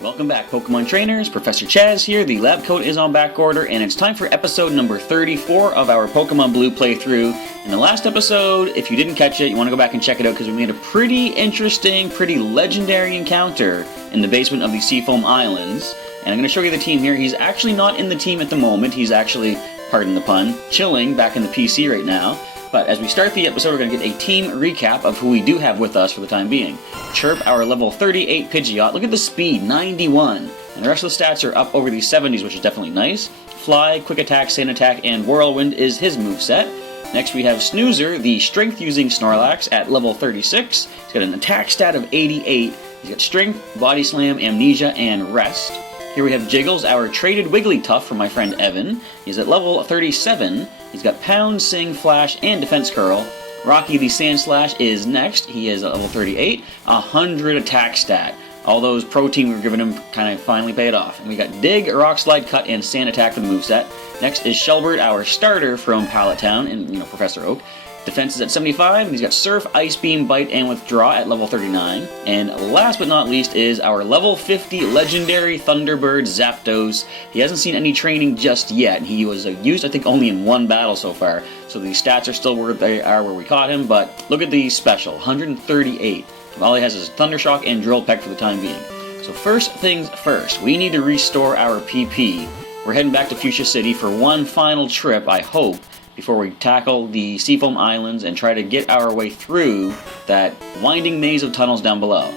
Welcome back, Pokemon trainers. Professor Chaz here. The lab coat is on back order, and it's time for episode number 34 of our Pokemon Blue playthrough. In the last episode, if you didn't catch it, you want to go back and check it out because we made a pretty interesting, pretty legendary encounter in the basement of the Seafoam Islands. And I'm going to show you the team here. He's actually not in the team at the moment. He's actually, pardon the pun, chilling back in the PC right now. But as we start the episode, we're going to get a team recap of who we do have with us for the time being. Chirp, our level 38 Pidgeot. Look at the speed, 91. And the rest of the stats are up over the 70s, which is definitely nice. Fly, Quick Attack, Sand Attack, and Whirlwind is his moveset. Next we have Snoozer, the strength-using Snorlax at level 36. He's got an attack stat of 88. He's got Strength, Body Slam, Amnesia, and Rest. Here we have Jiggles, our traded Wigglytuff from my friend Evan. He's at level 37. He's got Pound, Sing, Flash, and Defense Curl. Rocky the Sandslash is next. He is at level 38, 100 attack stat. All those protein we were giving him kind of finally paid off. And we got Dig, Rock Slide, Cut, and Sand Attack for the moveset. Next is Shelbert, our starter from Pallet Town and Professor Oak. Defense is at 75, and he's got Surf, Ice Beam, Bite, and Withdraw at level 39. And last but not least is our level 50 legendary Thunderbird Zapdos. He hasn't seen any training just yet. He was used, I think, only in one battle so far. So the stats are still where they are where we caught him, but look at the special, 138. All he has is Thundershock and Drill Peck for the time being. So first things first, we need to restore our PP. We're heading back to Fuchsia City for one final trip, I hope, before we tackle the Seafoam Islands and try to get our way through that winding maze of tunnels down below.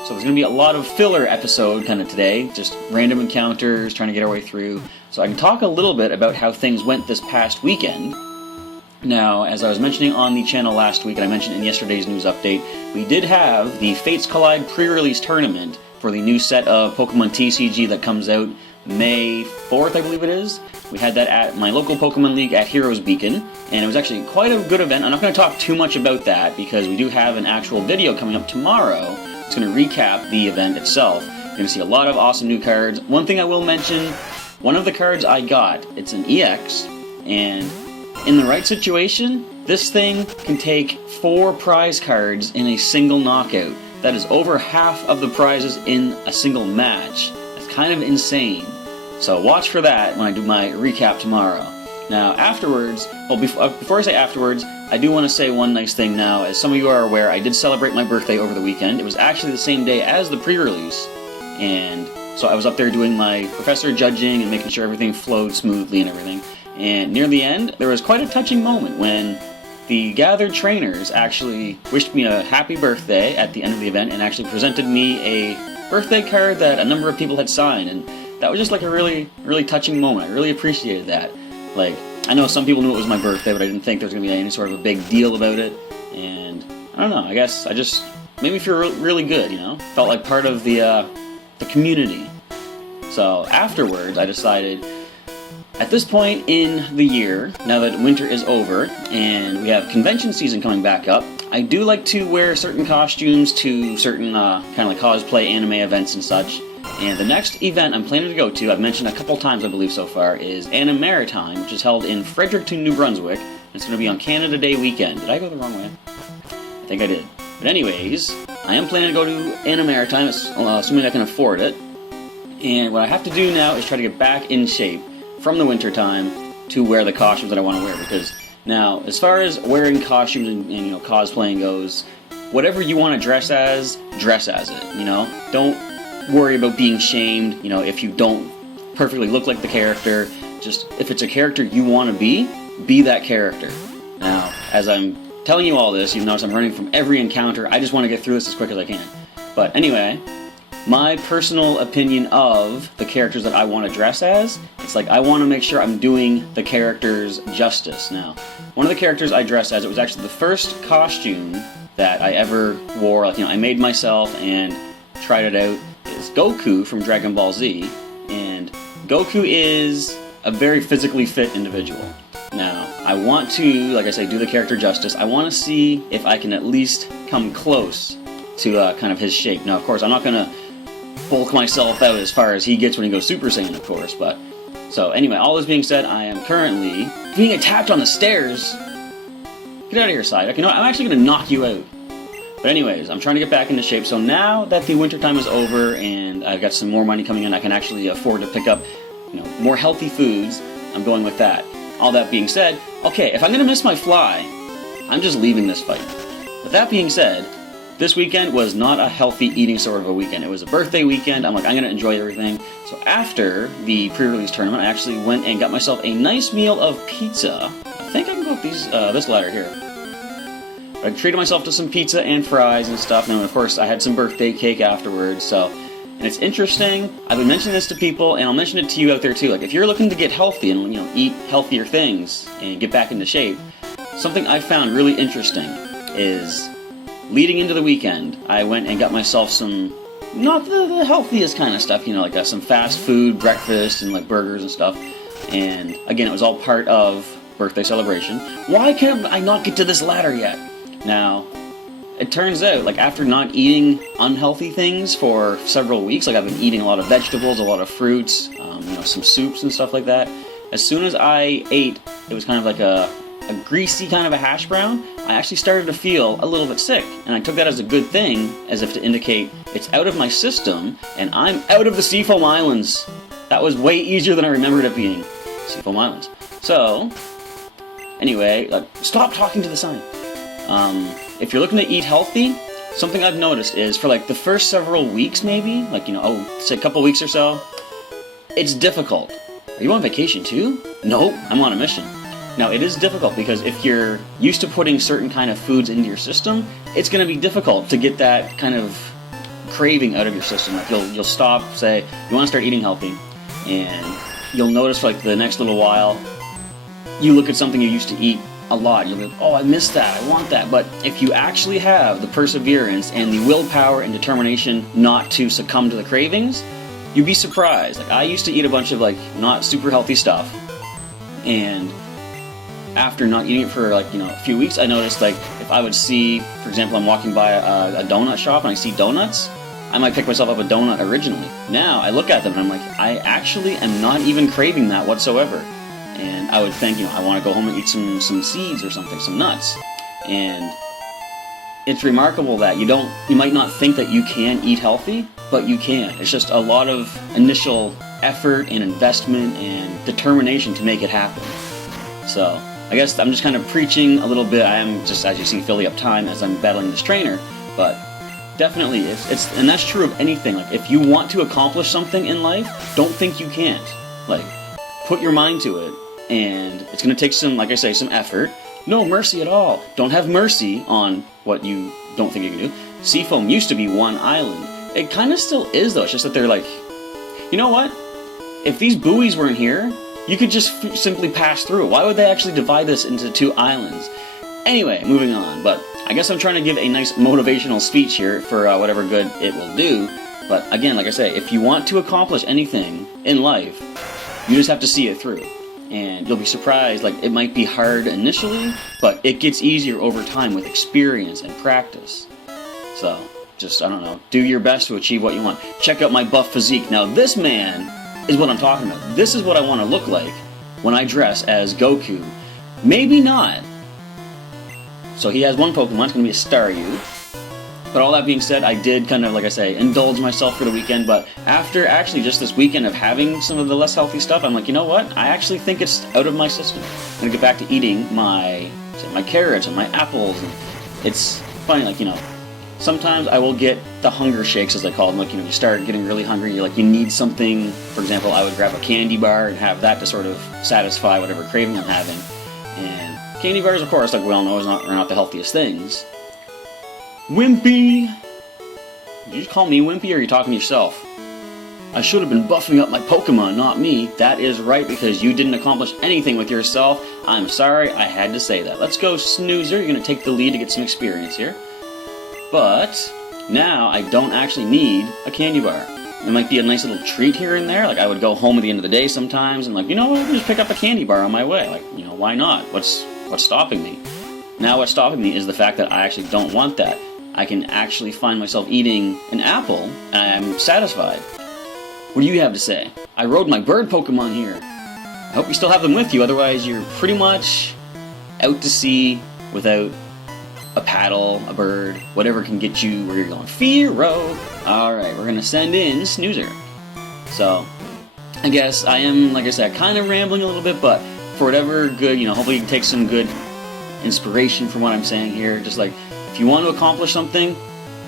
So there's going to be a lot of filler episode kind of today, just random encounters, trying to get our way through. So I can talk a little bit about how things went this past weekend. Now, as I was mentioning on the channel last week, and I mentioned in yesterday's news update, we did have the Fates Collide pre-release tournament for the new set of Pokemon TCG that comes out May 4th, I believe it is. We had that at my local Pokemon League at Heroes Beacon, and it was actually quite a good event. I'm not going to talk too much about that because we do have an actual video coming up tomorrow. It's going to recap the event itself. You're going to see a lot of awesome new cards. One thing I will mention, one of the cards I got, it's an EX, and in the right situation, this thing can take 4 prize cards in a single knockout. That is over half of the prizes in a single match. That's kind of insane. So watch for that when I do my recap tomorrow. Now afterwards, well before I say afterwards, I do want to say one nice thing now. As some of you are aware, I did celebrate my birthday over the weekend. It was actually the same day as the pre-release. And so I was up there doing my professor judging and making sure everything flowed smoothly and everything. And near the end, there was quite a touching moment when the gathered trainers actually wished me a happy birthday at the end of the event and actually presented me a birthday card that a number of people had signed. And that was just like a really, really touching moment. I really appreciated that. Like, I know some people knew it was my birthday, but I didn't think there was going to be any sort of a big deal about it. And I don't know, I guess I just made me feel really good, you know? Felt like part of the community. So afterwards, I decided, at this point in the year, now that winter is over and we have convention season coming back up, I do like to wear certain costumes to certain kind of like cosplay anime events and such. And the next event I'm planning to go to, I've mentioned a couple times I believe so far, is Anna Maritime, which is held in Fredericton, New Brunswick. And it's going to be on Canada Day weekend. Did I go the wrong way? I think I did. But anyways, I am planning to go to Anna Maritime, assuming I can afford it. And what I have to do now is try to get back in shape from the winter time to wear the costumes that I want to wear. Because now, as far as wearing costumes and cosplaying goes, whatever you want to dress as it. Don't worry about being shamed, if you don't perfectly look like the character. Just, if it's a character you want to be that character. Now, as I'm telling you all this, you've noticed I'm running from every encounter. I just want to get through this as quick as I can. But anyway, my personal opinion of the characters that I want to dress as, it's like I want to make sure I'm doing the characters justice. Now, one of the characters I dressed as, it was actually the first costume that I ever wore. I made myself and tried it out. It's Goku from Dragon Ball Z, and Goku is a very physically fit individual. Now, I want to, like I say, do the character justice. I want to see if I can at least come close to kind of his shape. Now, of course, I'm not going to bulk myself out as far as he gets when he goes Super Saiyan, of course, but... So, anyway, all this being said, I am currently being attacked on the stairs. Get out of here, Psyduck. I'm actually going to knock you out. But anyways, I'm trying to get back into shape, so now that the winter time is over and I've got some more money coming in, I can actually afford to pick up, more healthy foods. I'm going with that. All that being said, okay, if I'm gonna miss my fly, I'm just leaving this fight. But that being said, this weekend was not a healthy eating sort of a weekend. It was a birthday weekend. I'm like, I'm gonna enjoy everything. So after the pre-release tournament, I actually went and got myself a nice meal of pizza. I think I can go with this ladder here. I treated myself to some pizza and fries and stuff, and then of course I had some birthday cake afterwards, and it's interesting, I've been mentioning this to people, and I'll mention it to you out there too, like if you're looking to get healthy and eat healthier things and get back into shape, something I found really interesting is, leading into the weekend, I went and got myself some, not the healthiest kind of stuff, like some fast food, breakfast, and like burgers and stuff, and again, it was all part of birthday celebration. Why can't I not get to this ladder yet? Now, it turns out, like after not eating unhealthy things for several weeks, like I've been eating a lot of vegetables, a lot of fruits, some soups and stuff like that. As soon as I ate, it was kind of like a greasy kind of a hash brown, I actually started to feel a little bit sick. And I took that as a good thing, as if to indicate it's out of my system, and I'm out of the Seafoam Islands. That was way easier than I remembered it being. Seafoam Islands. So, anyway, stop talking to the sign. If you're looking to eat healthy, something I've noticed is for like the first several weeks maybe, say a couple weeks or so, it's difficult. Are you on vacation too? No, I'm on a mission. Now it is difficult because if you're used to putting certain kind of foods into your system, it's going to be difficult to get that kind of craving out of your system. Like you'll stop, say, you want to start eating healthy, and you'll notice for like the next little while, you look at something you used to eat a lot, you'll be like, oh, I missed that, I want that. But if you actually have the perseverance and the willpower and determination not to succumb to the cravings, you'd be surprised. Like I used to eat a bunch of not super healthy stuff, and after not eating it for a few weeks, I noticed if I would see, for example, I'm walking by a donut shop and I see donuts, I might pick myself up a donut originally. Now I look at them and I'm like, I actually am not even craving that whatsoever. And I would think, I want to go home and eat some seeds or something, some nuts. And it's remarkable that you might not think that you can eat healthy, but you can. It's just a lot of initial effort and investment and determination to make it happen. So I guess I'm just kind of preaching a little bit. I am just, as you see, filling up time as I'm battling this trainer, but definitely it's and that's true of anything. Like if you want to accomplish something in life, don't think you can't. Put your mind to it, and it's going to take some, like I say, some effort. No mercy at all. Don't have mercy on what you don't think you can do. Seafoam used to be one island. It kind of still is, though. It's just that they're like, you know what? If these buoys weren't here, you could just simply pass through. Why would they actually divide this into two islands? Anyway, moving on. But I guess I'm trying to give a nice motivational speech here for whatever good it will do. But again, like I say, if you want to accomplish anything in life, you just have to see it through. And you'll be surprised, it might be hard initially, but it gets easier over time with experience and practice. So, just, I don't know, do your best to achieve what you want. Check out my buff physique. Now, this man is what I'm talking about. This is what I want to look like when I dress as Goku. Maybe not. So he has one Pokemon, it's going to be a Staryu. But all that being said, I did kind of, like I say, indulge myself for the weekend, but after actually just this weekend of having some of the less healthy stuff, I'm like, you know what? I actually think it's out of my system. I'm going to get back to eating my carrots and my apples. And it's funny, sometimes I will get the hunger shakes, as they call them. You start getting really hungry, you need something. For example, I would grab a candy bar and have that to sort of satisfy whatever craving I'm having. And candy bars, of course, like we all know, are not the healthiest things. Wimpy! Did you just call me Wimpy, or are you talking to yourself? I should have been buffing up my Pokemon, not me. That is right, because you didn't accomplish anything with yourself. I'm sorry, I had to say that. Let's go, Snoozer. You're going to take the lead to get some experience here. But now I don't actually need a candy bar. It might be a nice little treat here and there. I would go home at the end of the day sometimes and you know what, I'll just pick up a candy bar on my way. Why not? What's stopping me? Now what's stopping me is the fact that I actually don't want that. I can actually find myself eating an apple, and I'm satisfied. What do you have to say? I rode my bird Pokemon here. I hope you still have them with you, otherwise you're pretty much out to sea without a paddle, a bird, whatever can get you where you're going. Fearow! Alright, we're gonna send in Snoozer. So, I guess I am, like I said, kind of rambling a little bit, but for whatever good, hopefully you can take some good inspiration from what I'm saying here. Just like, if you want to accomplish something,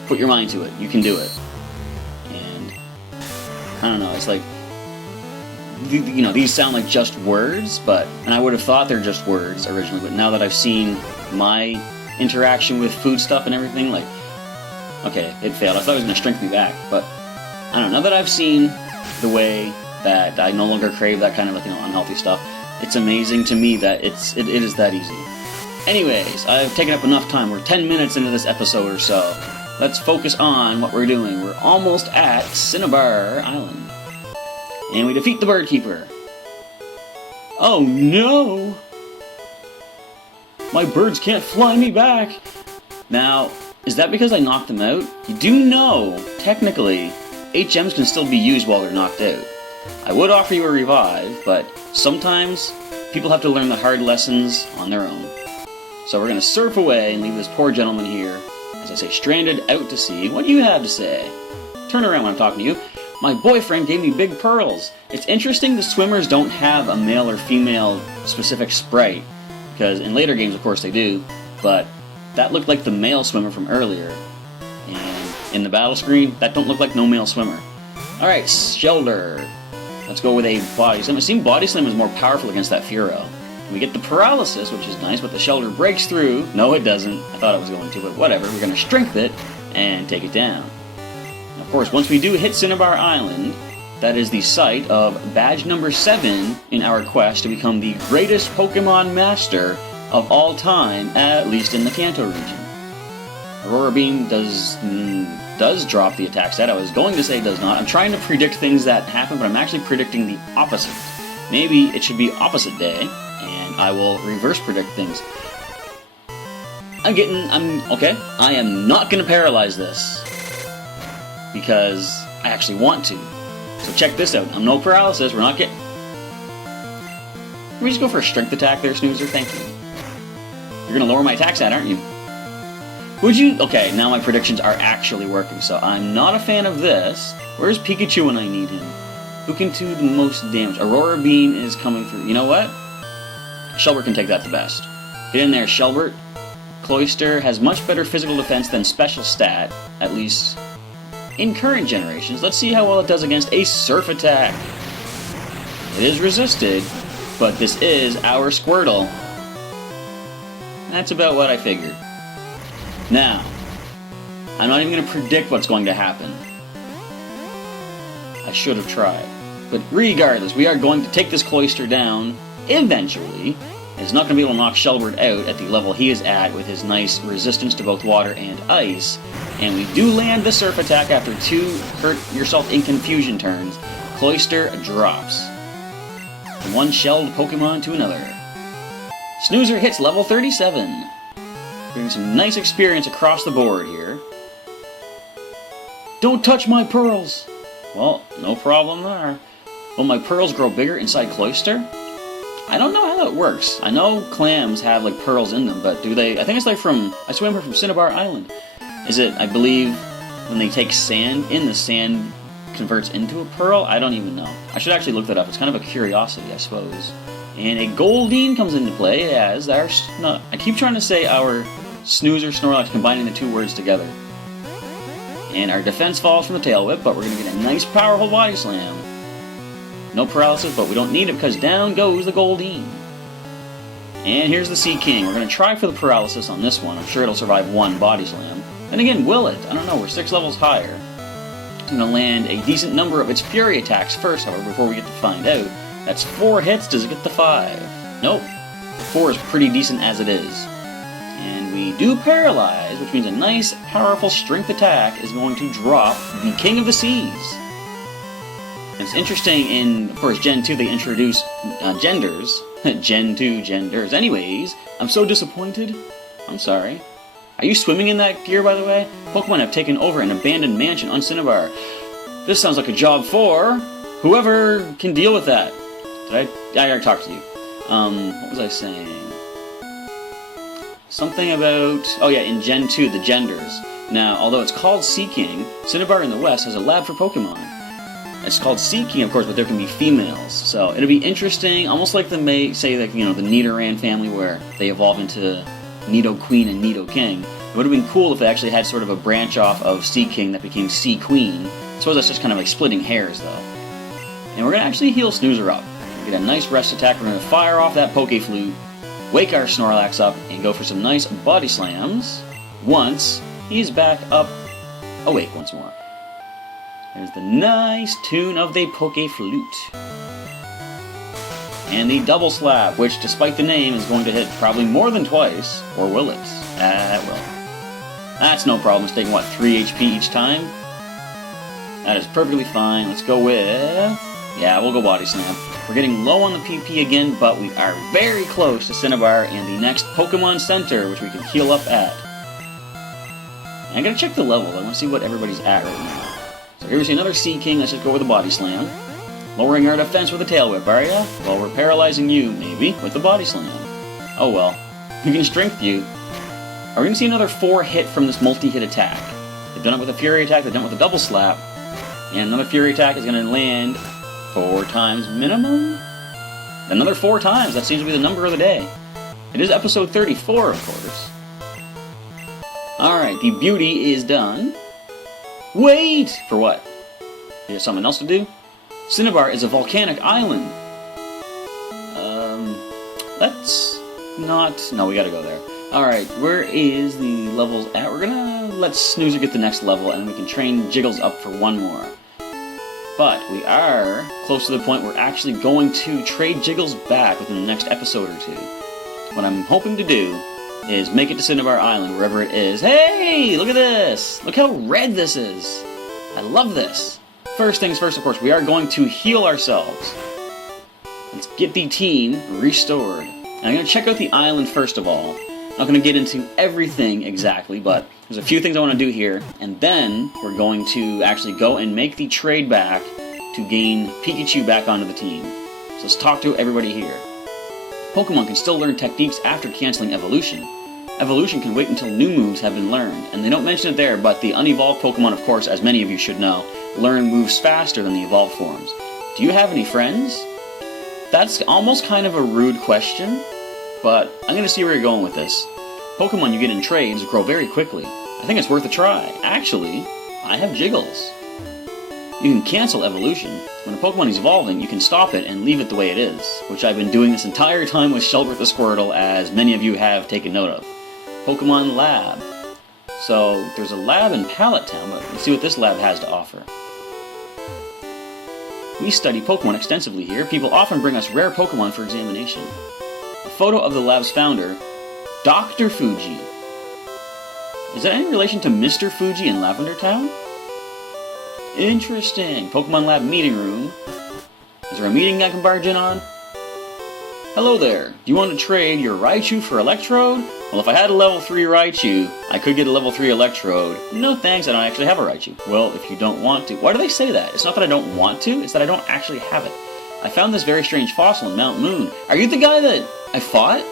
put your mind to it. You can do it. And, I don't know, it's like, these sound like just words, and I would have thought they're just words originally, but now that I've seen my interaction with food stuff and everything, like, okay, it failed. I thought it was going to shrink me back, but I don't know. Now that I've seen the way that I no longer crave that kind of, unhealthy stuff, it's amazing to me that it is that easy. Anyways, I've taken up enough time. We're 10 minutes into this episode or so. Let's focus on what we're doing. We're almost at Cinnabar Island. And we defeat the Bird Keeper. Oh no! My birds can't fly me back! Now, is that because I knocked them out? You do know, technically, HMs can still be used while they're knocked out. I would offer you a revive, but sometimes people have to learn the hard lessons on their own. So we're going to surf away and leave this poor gentleman here, as I say, stranded out to sea. What do you have to say? Turn around when I'm talking to you. My boyfriend gave me big pearls. It's interesting the swimmers don't have a male or female specific sprite, because in later games, of course, they do, but that looked like the male swimmer from earlier. And in the battle screen, that don't look like no male swimmer. Alright, Shelter. Let's go with a Body Slam. It seemed Body Slam is more powerful against that Fearow. We get the Paralysis, which is nice, but the Shelter breaks through. No, it doesn't. I thought it was going to, but whatever. We're going to Strength it and take it down. Of course, once we do hit Cinnabar Island, that is the site of badge number 7 in our quest to become the greatest Pokemon Master of all time, at least in the Kanto region. Aurora Beam does drop the attack stat. I was going to say does not. I'm trying to predict things that happen, but I'm actually predicting the opposite. Maybe it should be opposite day, and I will reverse predict things. Okay, I am not going to paralyze this, because I actually want to. So check this out. I'm no paralysis. We're not getting... Can we just go for a strength attack there, Snoozer? Thank you. You're going to lower my attack stat, aren't you? Would you... Okay, now my predictions are actually working, so I'm not a fan of this. Where's Pikachu when I need him? Who can do the most damage? Aurora Beam is coming through. You know what? Shelbert can take that the best. Get in there, Shelbert. Cloyster has much better physical defense than special stat, at least... in current generations. Let's see how well it does against a Surf attack. It is resisted, but this is our Squirtle. That's about what I figured. Now, I'm not even going to predict what's going to happen. I should have tried. But regardless, we are going to take this Cloyster down eventually. It's not going to be able to knock Shelbert out at the level he is at with his nice resistance to both water and ice. And we do land the Surf attack after 2 hurt yourself in confusion turns. Cloyster drops. From one shelled Pokemon to another. Snoozer hits level 37. Getting some nice experience across the board here. Don't touch my pearls! Well, no problem there. Will my pearls grow bigger inside Cloyster? I don't know how that works. I know clams have like pearls in them, but do they... I think it's like I swam here from Cinnabar Island. Is it, I believe, when they take sand in, the sand converts into a pearl? I don't even know. I should actually look that up. It's kind of a curiosity, I suppose. And a Goldeen comes into play as our... No, I keep trying to say our Snoozer Snorlax, combining the 2 words together. And our defense falls from the Tail Whip, but we're going to get a nice powerful Body Slam. No paralysis, but we don't need it because down goes the Goldeen. And here's the Sea King. We're going to try for the paralysis on this one. I'm sure it'll survive 1 Body Slam. And again, will it? I don't know. We're 6 levels higher. It's going to land a decent number of its Fury attacks first, however, before we get to find out. That's 4 hits. Does it get to 5? Nope. 4 is pretty decent as it is. And we do paralyze, which means a nice, powerful strength attack is going to drop the King of the Seas. And it's interesting in, of course, Gen 2 they introduce genders. Gen 2 genders. Anyways, I'm so disappointed. I'm sorry. Are you swimming in that gear, by the way? Pokemon have taken over an abandoned mansion on Cinnabar. This sounds like a job for whoever can deal with that. I already talked to you. What was I saying? something about... Oh yeah, in Gen 2, the genders. Now, although it's called Sea King, Cinnabar in the West has a lab for Pokemon. It's called Sea King, of course, but there can be females. So it'll be interesting, almost like the the Nidoran family where they evolve into Nido Queen and Nido King. It would have been cool if they actually had sort of a branch off of Sea King that became Sea Queen. I suppose that's just kind of like splitting hairs, though. And we're going to actually heal Snoozer up. Get a nice rest attack. We're going to fire off that Poke Flute, wake our Snorlax up, and go for some nice body slams. Once he's back up awake once more. There's the nice tune of the Poke Flute. And the Double Slap, which, despite the name, is going to hit probably more than twice. Or will it? It will. That's no problem. It's taking, what, 3 HP each time? That is perfectly fine. Let's go with... Yeah, we'll go Body Slam. We're getting low on the PP again, but we are very close to Cinnabar and the next Pokemon Center, which we can heal up at. And I gotta check the level. I want to see what everybody's at right now. So here we see another Sea King. Let's just go with a Body Slam. Lowering our defense with a Tail Whip, are ya? Well, we're paralyzing you, maybe, with the Body Slam. Oh well. We can strength you. Are we going to see another 4 hit from this multi-hit attack? They've done it with a Fury attack, they've done it with a Double Slap. And another Fury attack is going to land 4 times minimum? Another 4 times, that seems to be the number of the day. It is episode 34, of course. Alright, the beauty is done. Wait! For what? You have something else to do? Cinnabar is a volcanic island. Let's not... No, we gotta go there. Alright, where is the levels at? We're gonna let Snoozer get the next level, and we can train Jiggles up for 1 more. But we are close to the point where we're actually going to trade Jiggles back within the next episode or 2. What I'm hoping to do is make it to Cinnabar Island, wherever it is. Hey! Look at this! Look how red this is! I love this! First things first, of course, we are going to heal ourselves. Let's get the team restored. And I'm going to check out the island first of all. I'm not going to get into everything exactly, but there's a few things I want to do here. And then we're going to actually go and make the trade back to gain Pikachu back onto the team. So let's talk to everybody here. Pokemon can still learn techniques after canceling evolution. Evolution can wait until new moves have been learned. And they don't mention it there, but the unevolved Pokemon, of course, as many of you should know, learn moves faster than the evolved forms. Do you have any friends? That's almost kind of a rude question, but I'm going to see where you're going with this. Pokemon you get in trades grow very quickly. I think it's worth a try. Actually, I have Jiggles. You can cancel evolution. When a Pokemon is evolving, you can stop it and leave it the way it is, which I've been doing this entire time with Shelbert the Squirtle, as many of you have taken note of. Pokemon Lab. So, there's a lab in Pallet Town, but let's see what this lab has to offer. We study Pokemon extensively here. People often bring us rare Pokemon for examination. A photo of the lab's founder, Dr. Fuji. Is that any relation to Mr. Fuji in Lavender Town? Interesting. Pokemon Lab meeting room. Is there a meeting I can barge in on? Hello there. Do you want to trade your Raichu for Electrode? Well, if I had a level 3 Raichu, I could get a level 3 Electrode. No thanks, I don't actually have a Raichu. Well, if you don't want to... Why do they say that? It's not that I don't want to, it's that I don't actually have it. I found this very strange fossil in Mount Moon. Are you the guy that I fought?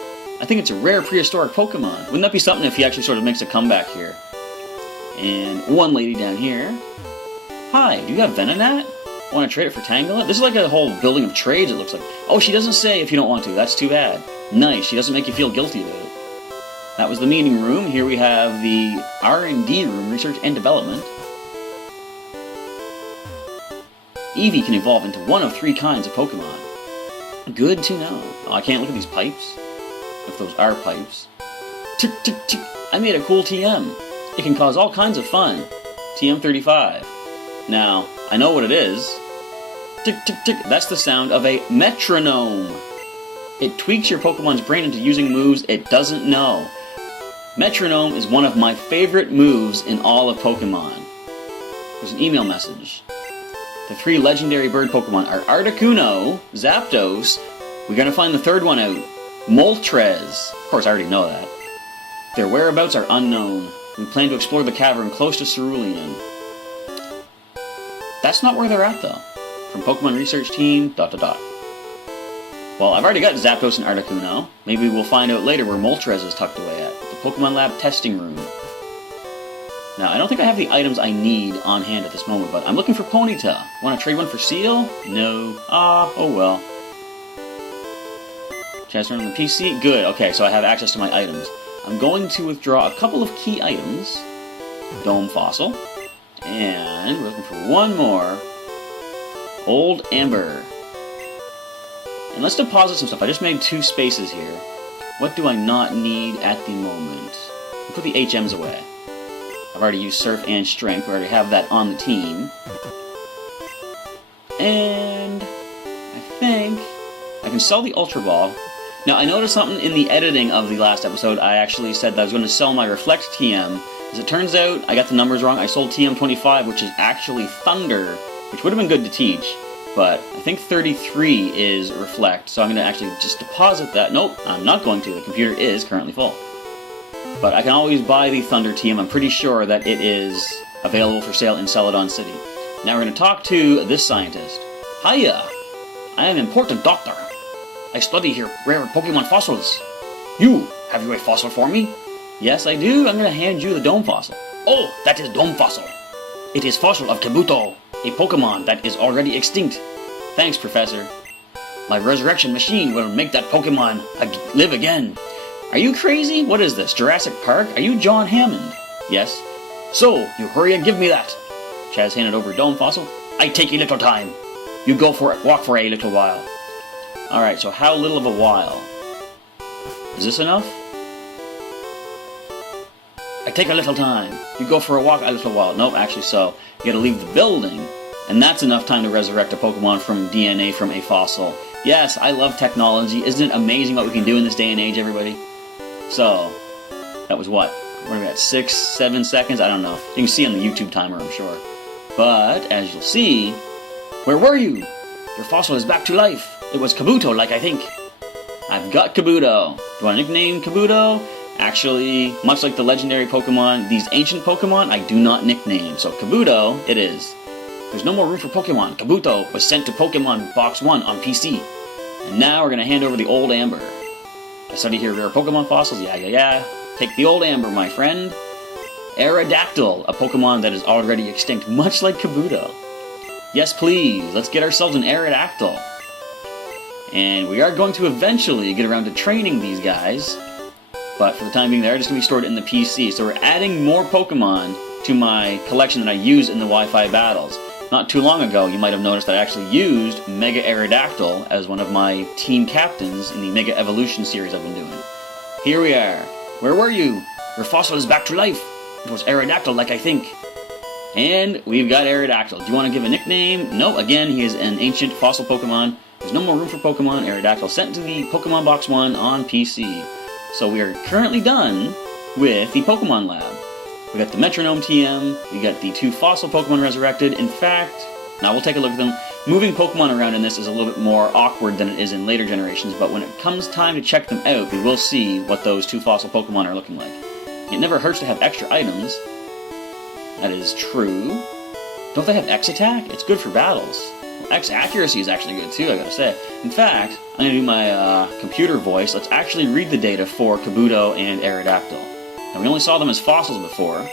I think it's a rare prehistoric Pokemon. Wouldn't that be something if he actually sort of makes a comeback here? And one lady down here. Hi, do you have Venonat? Want to trade it for Tangela? This is like a whole building of trades, it looks like. Oh, she doesn't say if you don't want to. That's too bad. Nice, she doesn't make you feel guilty about it. That was the meeting room. Here we have the R&D room, research and development. Eevee can evolve into 1 of 3 kinds of Pokemon. Good to know. Oh, I can't look at these pipes. If those are pipes. Tick, tick, tick. I made a cool TM. It can cause all kinds of fun. TM35. Now, I know what it is. Tick, tick, tick. That's the sound of a metronome. It tweaks your Pokemon's brain into using moves it doesn't know. Metronome is one of my favorite moves in all of Pokemon. There's an email message. The 3 legendary bird Pokemon are Articuno, Zapdos. We're gonna find the 3rd one out. Moltres. Of course, I already know that. Their whereabouts are unknown. We plan to explore the cavern close to Cerulean. That's not where they're at, though. From Pokemon Research Team, ... Well, I've already got Zapdos and Articuno. Maybe we'll find out later where Moltres is tucked away at. The Pokemon Lab testing room. Now, I don't think I have the items I need on hand at this moment, but I'm looking for Ponyta. Want to trade one for Seal? No. Oh well. Chance to run on the PC? Good, okay, so I have access to my items. I'm going to withdraw a couple of key items. Dome Fossil. And we're looking for one more. Old Amber. And let's deposit some stuff. I just made 2 spaces here. What do I not need at the moment? I'll put the HMs away. I've already used Surf and Strength. We already have that on the team. And I think I can sell the Ultra Ball. Now, I noticed something in the editing of the last episode. I actually said that I was going to sell my Reflect TM. As it turns out, I got the numbers wrong. I sold TM25, which is actually Thunder, which would have been good to teach. But I think 33 is Reflect, so I'm going to actually just deposit that. Nope, I'm not going to. The computer is currently full. But I can always buy the Thunder TM. I'm pretty sure that it is available for sale in Celadon City. Now we're going to talk to this scientist. Hiya! I am an important doctor. I study here rare Pokemon fossils. Have you a fossil for me? Yes, I do. I'm going to hand you the Dome Fossil. Oh, that is Dome Fossil. It is fossil of Kabuto, a Pokemon that is already extinct. Thanks, Professor. My resurrection machine will make that Pokemon live again. Are you crazy? What is this, Jurassic Park? Are you John Hammond? Yes. So, you hurry and give me that. Chaz handed over Dome Fossil. I take a little time. You go for it, walk for a little while. Alright, so how little of a while? Is this enough? I take a little time. You go for a walk a little while. Nope, actually so. You gotta leave the building, and that's enough time to resurrect a Pokemon from DNA from a fossil. Yes, I love technology. Isn't it amazing what we can do in this day and age, everybody? So, that was what? What are we at? 6, 7 seconds? I don't know. You can see on the YouTube timer, I'm sure. But, as you'll see, where were you? Your fossil is back to life. It was Kabuto, like I think. I've got Kabuto. Do I nickname Kabuto? Actually, much like the legendary Pokemon, these ancient Pokemon, I do not nickname. So Kabuto, it is. There's no more room for Pokemon. Kabuto was sent to Pokemon Box 1 on PC. And now we're going to hand over the Old Amber. I study here rare Pokemon fossils. Yeah. Take the Old Amber, my friend. Aerodactyl, a Pokemon that is already extinct, much like Kabuto. Yes, please. Let's get ourselves an Aerodactyl. And we are going to eventually get around to training these guys. But for the time being, they're just going to be stored in the PC. So we're adding more Pokemon to my collection that I use in the Wi-Fi battles. Not too long ago, you might have noticed that I actually used Mega Aerodactyl as one of my team captains in the Mega Evolution series I've been doing. Here we are. Where were you? Your fossil is back to life. It was Aerodactyl, like I think. And we've got Aerodactyl. Do you want to give a nickname? No, again, he is an ancient fossil Pokemon. There's no more room for Pokemon. Aerodactyl sent to the Pokemon Box 1 on PC. So we are currently done with the Pokemon Lab. We got the Metronome TM, we got the 2 fossil Pokemon resurrected. In fact, now we'll take a look at them. Moving Pokemon around in this is a little bit more awkward than it is in later generations, but when it comes time to check them out, we will see what those 2 fossil Pokemon are looking like. It never hurts to have extra items. That is true. Don't they have X attack? It's good for battles. Well, X accuracy is actually good too, I gotta say. In fact, I'm gonna do my computer voice. Let's actually read the data for Kabuto and Aerodactyl. Now, we only saw them as fossils before.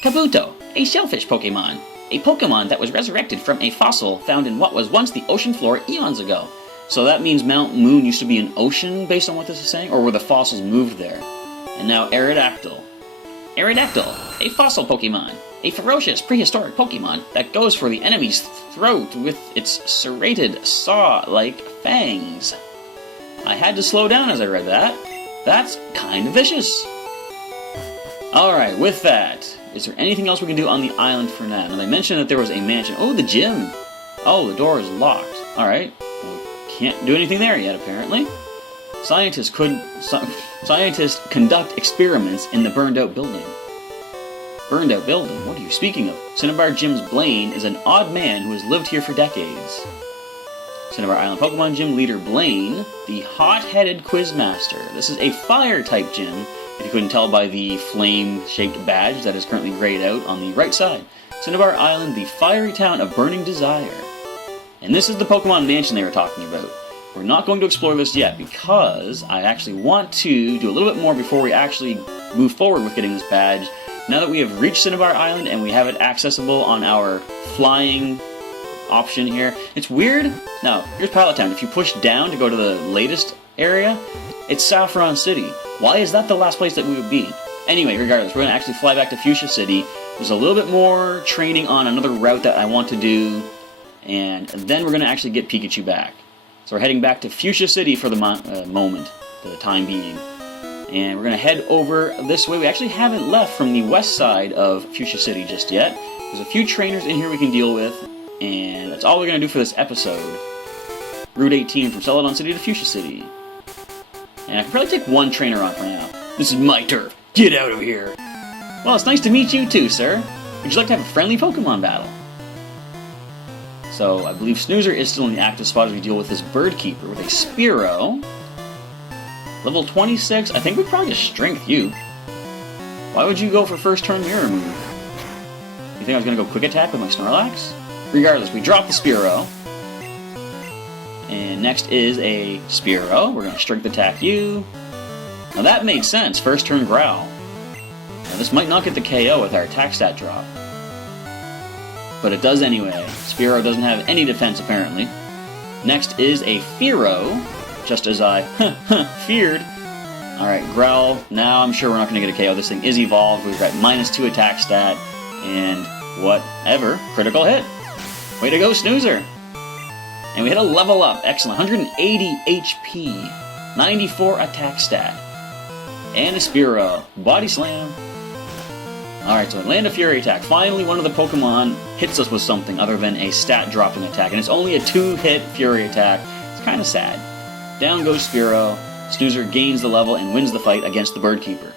Kabuto, a shellfish Pokemon. A Pokemon that was resurrected from a fossil found in what was once the ocean floor eons ago. So that means Mount Moon used to be an ocean, based on what this is saying? Or were the fossils moved there? And now Aerodactyl. Aerodactyl, a fossil Pokemon. A ferocious prehistoric Pokemon that goes for the enemy's throat with its serrated, saw-like fangs. I had to slow down as I read that. That's kind of vicious. Alright, with that, is there anything else we can do on the island for now? Now, they mentioned that there was a mansion. Oh, the gym! Oh, the door is locked. Alright, well, can't do anything there yet, apparently. Scientists conduct experiments in the burned-out building. Burned-out building? What are you speaking of? Cinnabar Gym's Blaine is an odd man who has lived here for decades. Cinnabar Island Pokemon Gym leader Blaine, the hot-headed Quizmaster. This is a fire-type gym, if you couldn't tell by the flame-shaped badge that is currently grayed out on the right side. Cinnabar Island, the fiery town of burning desire. And this is the Pokemon Mansion they were talking about. we're not going to explore this yet because I actually want to do a little bit more before we actually move forward with getting this badge. Now that we have reached Cinnabar Island and we have it accessible on our flying option here, it's weird. Now, here's Pallet Town. If you push down to go to the latest area, it's Saffron City. Why is that the last place that we would be? Anyway, regardless, we're going to actually fly back to Fuchsia City. There's a little bit more training on another route that I want to do, and then we're going to actually get Pikachu back. So we're heading back to Fuchsia City for the moment, for the time being. And we're going to head over this way. We actually haven't left from the west side of Fuchsia City just yet. There's a few trainers in here we can deal with, and that's all we're going to do for this episode. Route 18 from Celadon City to Fuchsia City. And I can probably take one trainer on for now. This is my turf. Get out of here. Well, it's nice to meet you too, sir. Would you like to have a friendly Pokemon battle? So, I believe Snoozer is still in the active spot as we deal with this Bird Keeper with a Spearow. Level 26, I think we'd probably just strength you. Why would you go for first turn mirror move? You think I was going to go quick attack with my Snorlax? Regardless, we drop the Spearow. And next is a Spearow. We're going to strength attack you. Now that makes sense, first turn Growl. Now this might not get the KO with our attack stat drop. But it does anyway. Spearow doesn't have any defense apparently. Next is a Fearow. Just as I feared. Alright, Growl. Now I'm sure we're not going to get a KO. This thing is evolved. We've got -2 attack stat. And whatever. Critical hit. Way to go, Snoozer. And we hit a level up. Excellent. 180 HP. 94 attack stat. And a Spearow. Body Slam. Alright, so land a Fury attack. Finally, one of the Pokemon hits us with something other than a stat-dropping attack. And it's only a 2-hit Fury attack. It's kind of sad. Down goes Spearow. Snoozer gains the level and wins the fight against the Bird Keeper.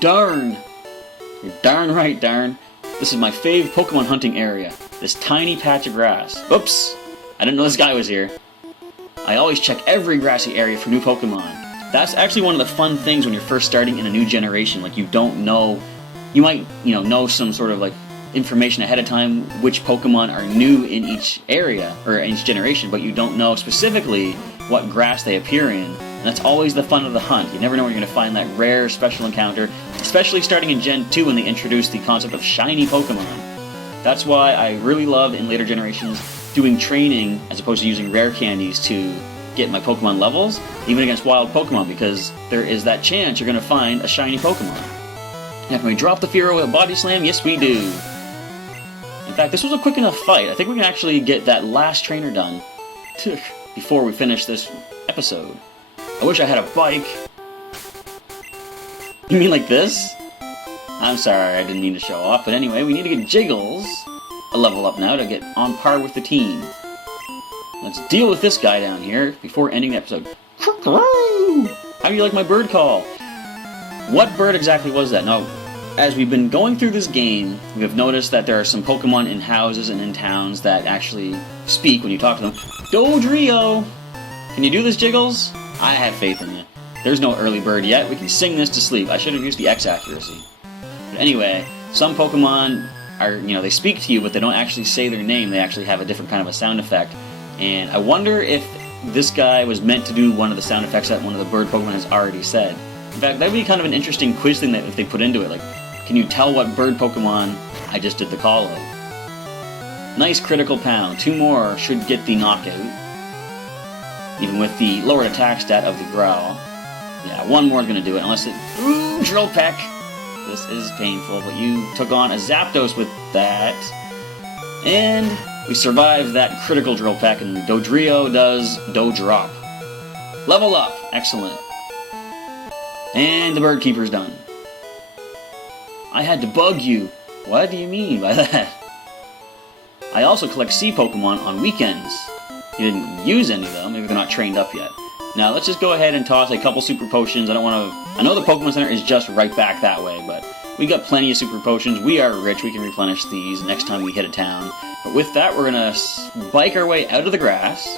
Darn! You're darn right, darn. This is my fave Pokemon hunting area. This tiny patch of grass. Oops! I didn't know this guy was here. I always check every grassy area for new Pokemon. That's actually one of the fun things when you're first starting in a new generation. Like, you don't know... You might, know some sort of, like, information ahead of time which Pokemon are new in each area, or in each generation, but you don't know specifically what grass they appear in. And that's always the fun of the hunt. You never know when you're going to find that rare special encounter, especially starting in Gen 2 when they introduced the concept of shiny Pokemon. That's why I really love, in later generations, doing training as opposed to using rare candies to get my Pokemon levels, even against wild Pokemon, because there is that chance you're going to find a shiny Pokemon. Now, can we drop the Fearow with a Body Slam? Yes, we do. In fact, this was a quick enough fight. I think we can actually get that last trainer done before we finish this episode. I wish I had a bike. You mean like this? I'm sorry, I didn't mean to show off, but anyway, we need to get Jiggles a level up now to get on par with the team. Let's deal with this guy down here before ending the episode. How do you like my bird call? What bird exactly was that? Now, as we've been going through this game, we have noticed that there are some Pokemon in houses and in towns that actually speak when you talk to them. Dodrio! Can you do this, Jiggles? I have faith in you. There's no early bird yet. We can sing this to sleep. I should have used the X accuracy. But anyway, some Pokemon are, they speak to you, but they don't actually say their name. They actually have a different kind of a sound effect. And I wonder if this guy was meant to do one of the sound effects that one of the bird Pokemon has already said. In fact, that would be kind of an interesting quiz thing that if they put into it. Like, can you tell what bird Pokemon I just did the call of? Nice critical pound. 2 more should get the knockout. Even with the lowered attack stat of the Growl. Yeah, 1 more is going to do it, unless it... Ooh, Drill Peck! This is painful, but you took on a Zapdos with that. And we survived that critical Drill Peck, and Dodrio does Dodrop. Level up! Excellent. And the Bird Keeper's done. I had to bug you. What do you mean by that? I also collect sea Pokemon on weekends. You didn't use any though, maybe they're not trained up yet. Now let's just go ahead and toss a couple Super Potions. I know the Pokemon Center is just right back that way, but we got plenty of Super Potions. We are rich, we can replenish these next time we hit a town. But with that, we're going to bike our way out of the grass,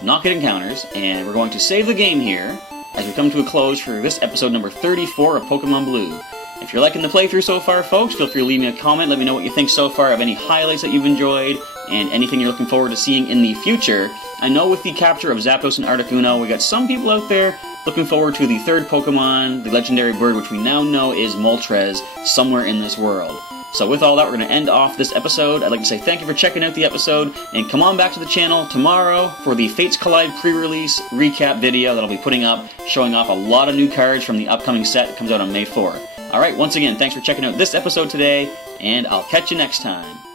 not get encounters, and we're going to save the game here as we come to a close for this episode number 34 of Pokémon Blue. If you're liking the playthrough so far, folks, feel free to leave me a comment. Let me know what you think so far of any highlights that you've enjoyed and anything you're looking forward to seeing in the future. I know with the capture of Zapdos and Articuno, we got some people out there looking forward to the third Pokemon, the legendary bird, which we now know is Moltres, somewhere in this world. So with all that, we're going to end off this episode. I'd like to say thank you for checking out the episode, and come on back to the channel tomorrow for the Fates Collide pre-release recap video that I'll be putting up, showing off a lot of new cards from the upcoming set that comes out on May 4th. Alright, once again, thanks for checking out this episode today, and I'll catch you next time.